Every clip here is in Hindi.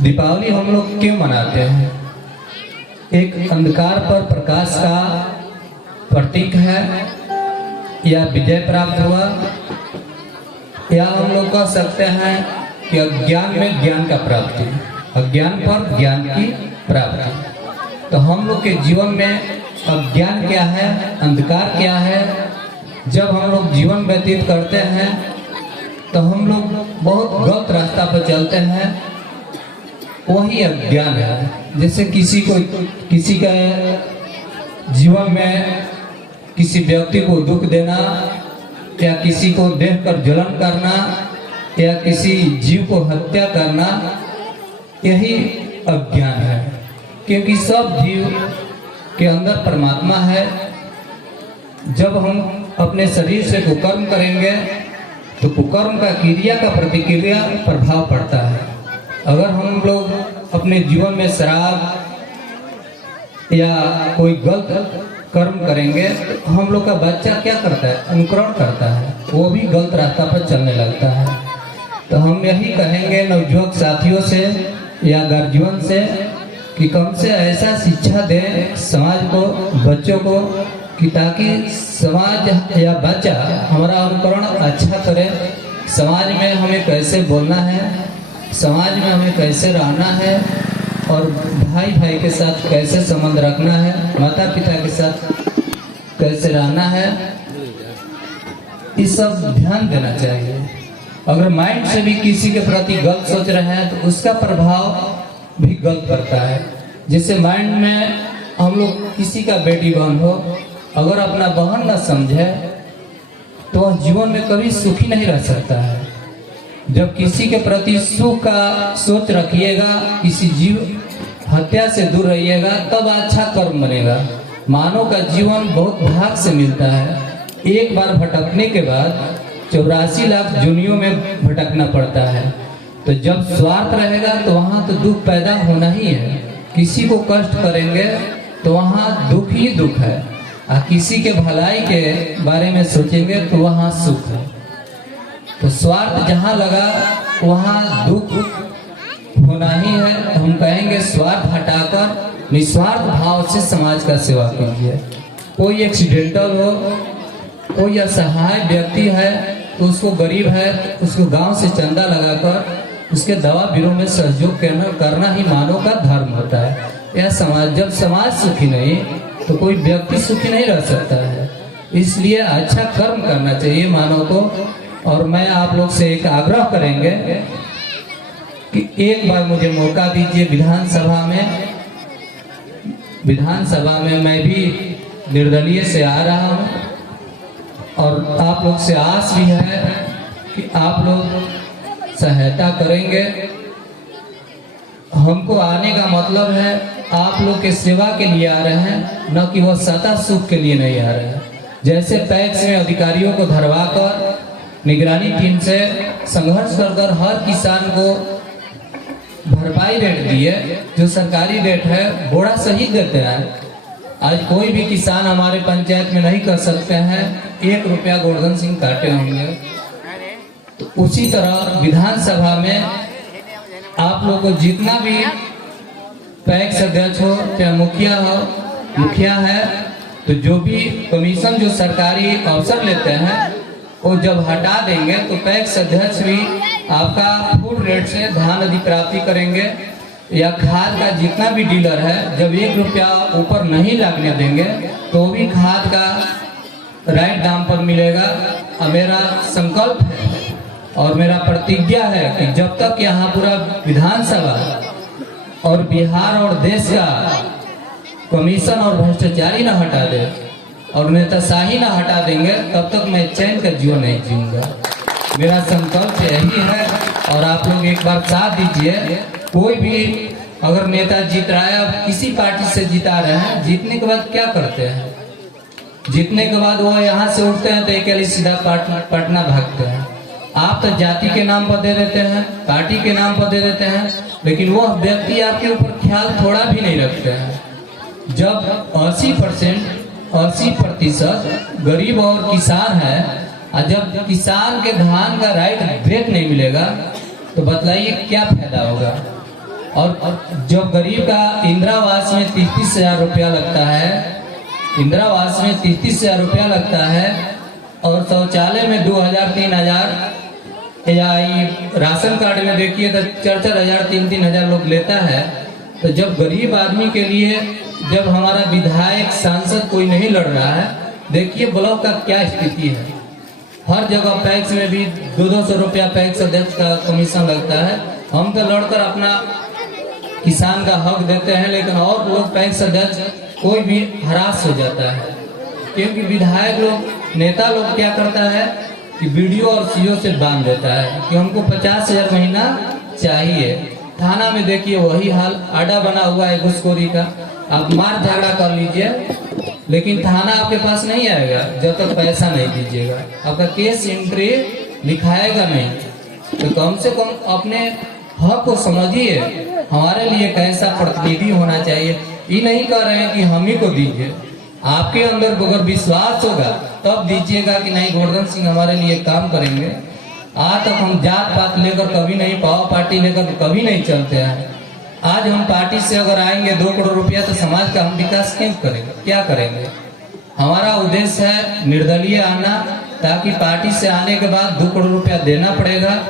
दीपावली हम लोग क्यों मनाते हैं? एक अंधकार पर प्रकाश का प्रतीक है, या विजय प्राप्त हुआ, या हम लोग कह सकते हैं कि अज्ञान में ज्ञान का प्राप्ति, अज्ञान पर ज्ञान की प्राप्ति। तो हम लोग के जीवन में अज्ञान क्या है, अंधकार क्या है? जब हम लोग जीवन व्यतीत करते हैं तो हम लोग बहुत गलत रास्ता पर चलते हैं, वही अज्ञान है। जैसे किसी का जीवन में किसी व्यक्ति को दुख देना, या किसी को देखकर जलन करना, या किसी जीव को हत्या करना, यही अज्ञान है। क्योंकि सब जीव के अंदर परमात्मा है। जब हम अपने शरीर से कुकर्म करेंगे तो कुकर्म का क्रिया का प्रतिक्रिया प्रभाव पड़ता है। अगर हम लोग अपने जीवन में शराब या कोई गलत कर्म करेंगे तो हम लोग का बच्चा क्या करता है? अनुकरण करता है, वो भी गलत रास्ता पर चलने लगता है। तो हम यही कहेंगे नवयुवक साथियों से या गर्जीवन से कि कम से ऐसा शिक्षा दें समाज को, बच्चों को, कि ताकि समाज या बच्चा हमारा अनुकरण अच्छा करे। समाज में हमें कैसे बोलना है, समाज में हमें कैसे रहना है, और भाई भाई के साथ कैसे संबंध रखना है, माता पिता के साथ कैसे रहना है, इस सब ध्यान देना चाहिए। अगर माइंड से भी किसी के प्रति गलत सोच रहे हैं तो उसका प्रभाव भी गलत पड़ता है। जैसे माइंड में हम लोग किसी का बेटी बहन हो, अगर अपना बहन न समझे तो वह जीवन में कभी सुखी नहीं रह सकता है। जब किसी के प्रति सुख का सोच रखिएगा, किसी जीव हत्या से दूर रहिएगा, तब अच्छा कर्म बनेगा। मानव का जीवन बहुत भाग से मिलता है। एक बार भटकने के बाद 84 लाख दुनियों में भटकना पड़ता है। तो जब स्वार्थ रहेगा तो वहाँ तो दुख पैदा होना ही है। किसी को कष्ट करेंगे तो वहाँ दुख ही दुख है, और किसी के भलाई के बारे में सोचेंगे तो वहाँ सुख है। तो स्वार्थ जहाँ लगा वहाँ दुख होना ही है। तो हम कहेंगे स्वार्थ हटाकर निस्वार्थ भाव से समाज का सेवा कीजिए। कोई एक्सीडेंटल हो, कोई असहाय व्यक्ति है तो उसको, गरीब है, उसको गांव से चंदा लगाकर उसके दवा बीरो में सहयोग करना ही मानव का धर्म होता है। यह समाज, जब समाज सुखी नहीं तो कोई व्यक्ति सुखी नहीं रह सकता है। इसलिए अच्छा कर्म करना चाहिए मानव को। और मैं आप लोग से एक आग्रह करेंगे कि एक बार मुझे मौका दीजिए विधानसभा में मैं भी निर्दलीय से आ रहा हूँ, और आप लोग से आस भी है कि आप लोग सहायता करेंगे। हमको आने का मतलब है आप लोग के सेवा के लिए आ रहे हैं, न कि वह सत्ता सुख के लिए नहीं आ रहे हैं। जैसे पैक्स में अधिकारियों को धरवा कर निगरानी टीम से संघर्ष कर हर किसान को भरपाई रेट दिए, जो सरकारी रेट है बोरा सही देते हैं। आज कोई भी किसान हमारे पंचायत में नहीं कर सकते हैं 1 रुपया गोवर्धन सिंह काटे होंगे। तो उसी तरह विधानसभा में आप लोग को जितना भी पैक्स अध्यक्ष हो या मुखिया है, तो जो भी कमीशन जो सरकारी अफसर लेते हैं वो जब हटा देंगे तो पैक्स अध्यक्ष भी आपका फुल रेट से धान आदि प्राप्ति करेंगे। या खाद का जितना भी डीलर है, जब 1 रुपया ऊपर नहीं लगने देंगे तो भी खाद का राइट दाम पर मिलेगा। और मेरा संकल्प है और मेरा प्रतिज्ञा है कि जब तक यहाँ पूरा विधानसभा और बिहार और देश का कमीशन और भ्रष्टाचारी न हटा दे और नेताशाही न हटा देंगे, तब तक मैं चैन का जीवन नहीं जीऊंगा। मेरा संकल्प यही है। और आप लोग एक बार साथ दीजिए। कोई भी अगर नेता जीत रहा है, किसी पार्टी से जिता रहे हैं, जीतने के बाद क्या करते हैं? जीतने के बाद वो यहाँ से उठते हैं तो एक सीधा पटना भागते हैं। आप तो जाति के नाम पर दे देते हैं, पार्टी के नाम पर दे देते हैं, लेकिन वो व्यक्ति आपके ऊपर ख्याल थोड़ा भी नहीं रखते हैं। जब 80% गरीब और किसान है, और जब किसान के धान का राइट रेट नहीं मिलेगा तो बतलाइए क्या फायदा होगा? और जो गरीब का इंदिरावास में 33,000 रुपया लगता है, इंदिरावास में 33,000 रुपया लगता है, और शौचालय में 2,000 3,000, या राशन कार्ड में देखिए तो 4,000 3,000 लोग लेता है। तो जब गरीब आदमी के लिए जब हमारा विधायक सांसद कोई नहीं लड़ रहा है, देखिए ब्लॉक का क्या स्थिति है। हर जगह पैक्स में भी 200 रुपया पैक्स अध्यक्ष का कमीशन लगता है। हम तो लड़कर अपना किसान का हक देते हैं, लेकिन और लोग पैक्स अध्यक्ष कोई भी हरास हो जाता है, क्योंकि विधायक लोग नेता लोग क्या करता है कि वीडियो और सीओ से बांध देता है कि हमको 50,000 महीना चाहिए। थाना में देखिए वही हाल, अड्डा बना हुआ है घुसखोरी का। आप मार झगड़ा कर लीजिए, लेकिन थाना आपके पास नहीं आएगा जब तक पैसा नहीं दीजिएगा। आपका केस एंट्री लिखाएगा नहीं। तो कम से कम अपने हक को समझिए। हमारे लिए कैसा प्रतिनिधि होना चाहिए, ये नहीं कह रहे हैं कि हम ही को दीजिए। आपके अंदर अगर विश्वास होगा तब दीजिएगा कि नहीं गोवर्धन सिंह हमारे लिए काम करेंगे। आज तक हम जात पात लेकर कभी नहीं, पावर पार्टी लेकर कभी नहीं चलते हैं। आज हम पार्टी से अगर आएंगे 2 करोड़ रुपया, तो समाज का हम विकास क्यों करेंगे, क्या करेंगे। हमारा उद्देश्य है निर्दलीय आना, ताकि पार्टी से आने के बाद 2 करोड़ रुपया देना पड़ेगा।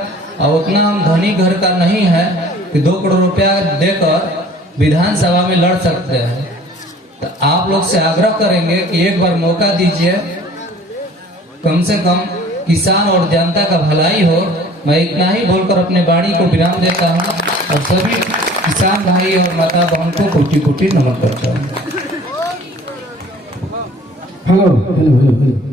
और उतना हम धनी घर का नहीं है कि 2 करोड़ रुपया देकर विधानसभा में लड़ सकते हैं। तो आप लोग से आग्रह करेंगे कि एक बार मौका दीजिए, कम से कम किसान और जनता का भलाई हो। मैं इतना ही बोलकर अपने वाणी को विराम देता हूँ और सभी किसान भाई और माता बहन को कोटि कोटि नमन करता हूँ। Hello hello hello hello